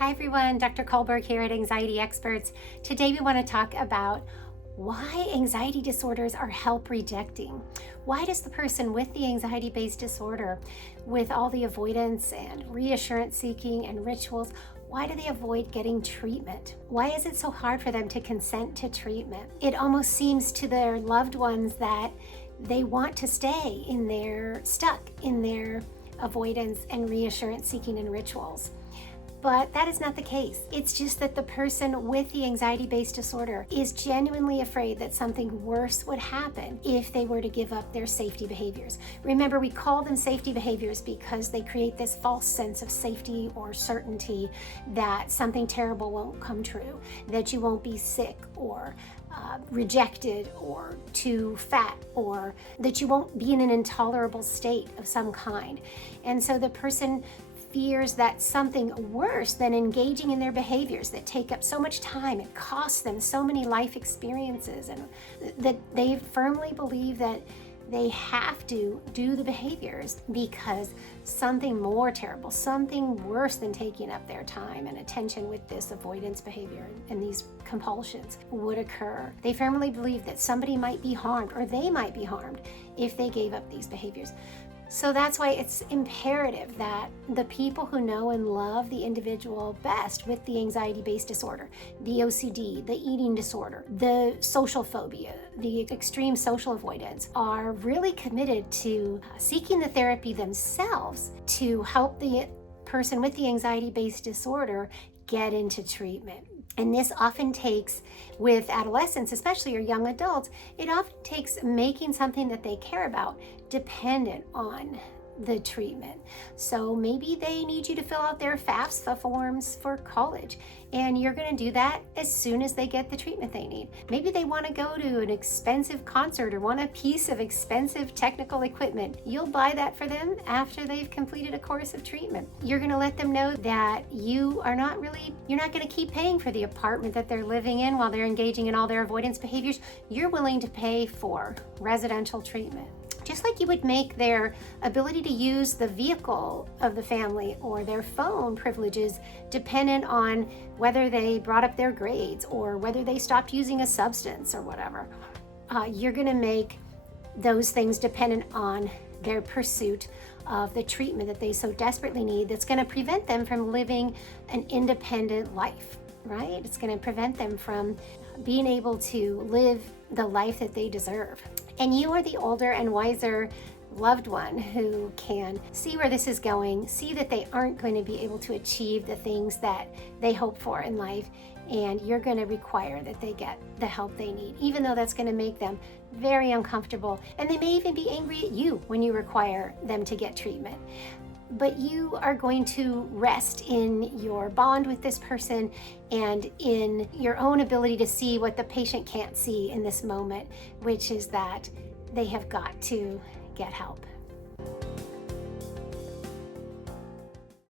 Hi everyone, Dr. Kohlberg here at Anxiety Experts. Today we want to talk about why anxiety disorders are help rejecting. Why does the person with the anxiety-based disorder, with all the avoidance and reassurance seeking and rituals, why do they avoid getting treatment? Why is it so hard for them to consent to treatment? It almost seems to their loved ones that they want to stay stuck in their avoidance and reassurance seeking and rituals. But that is not the case. It's just that the person with the anxiety-based disorder is genuinely afraid that something worse would happen if they were to give up their safety behaviors. Remember, we call them safety behaviors because they create this false sense of safety or certainty that something terrible won't come true, that you won't be sick or rejected or too fat, or that you won't be in an intolerable state of some kind. And so the person fears that something worse than engaging in their behaviors that take up so much time, it costs them so many life experiences, and that they firmly believe that they have to do the behaviors because something more terrible, something worse than taking up their time and attention with this avoidance behavior and these compulsions would occur. They firmly believe that somebody might be harmed or they might be harmed if they gave up these behaviors. So that's why it's imperative that the people who know and love the individual best with the anxiety-based disorder, the OCD, the eating disorder, the social phobia, the extreme social avoidance, are really committed to seeking the therapy themselves to help the person with the anxiety-based disorder get into treatment. And this often takes, with adolescents especially, or young adults, it often takes making something that they care about dependent on the treatment. So maybe they need you to fill out their FAFSA forms for college, and you're going to do that as soon as they get the treatment they need. Maybe they want to go to an expensive concert or want a piece of expensive technical equipment. You'll buy that for them after they've completed a course of treatment. You're going to let them know that you're not going to keep paying for the apartment that they're living in while they're engaging in all their avoidance behaviors. You're willing to pay for residential treatment. Just like you would make their ability to use the vehicle of the family or their phone privileges dependent on whether they brought up their grades or whether they stopped using a substance or whatever. You're going to make those things dependent on their pursuit of the treatment that they so desperately need, that's going to prevent them from living an independent life, right? It's going to prevent them from being able to live the life that they deserve. And you are the older and wiser loved one who can see where this is going, see that they aren't going to be able to achieve the things that they hope for in life, and you're going to require that they get the help they need, even though that's going to make them very uncomfortable. And they may even be angry at you when you require them to get treatment. But you are going to rest in your bond with this person and in your own ability to see what the patient can't see in this moment, which is that they have got to get help.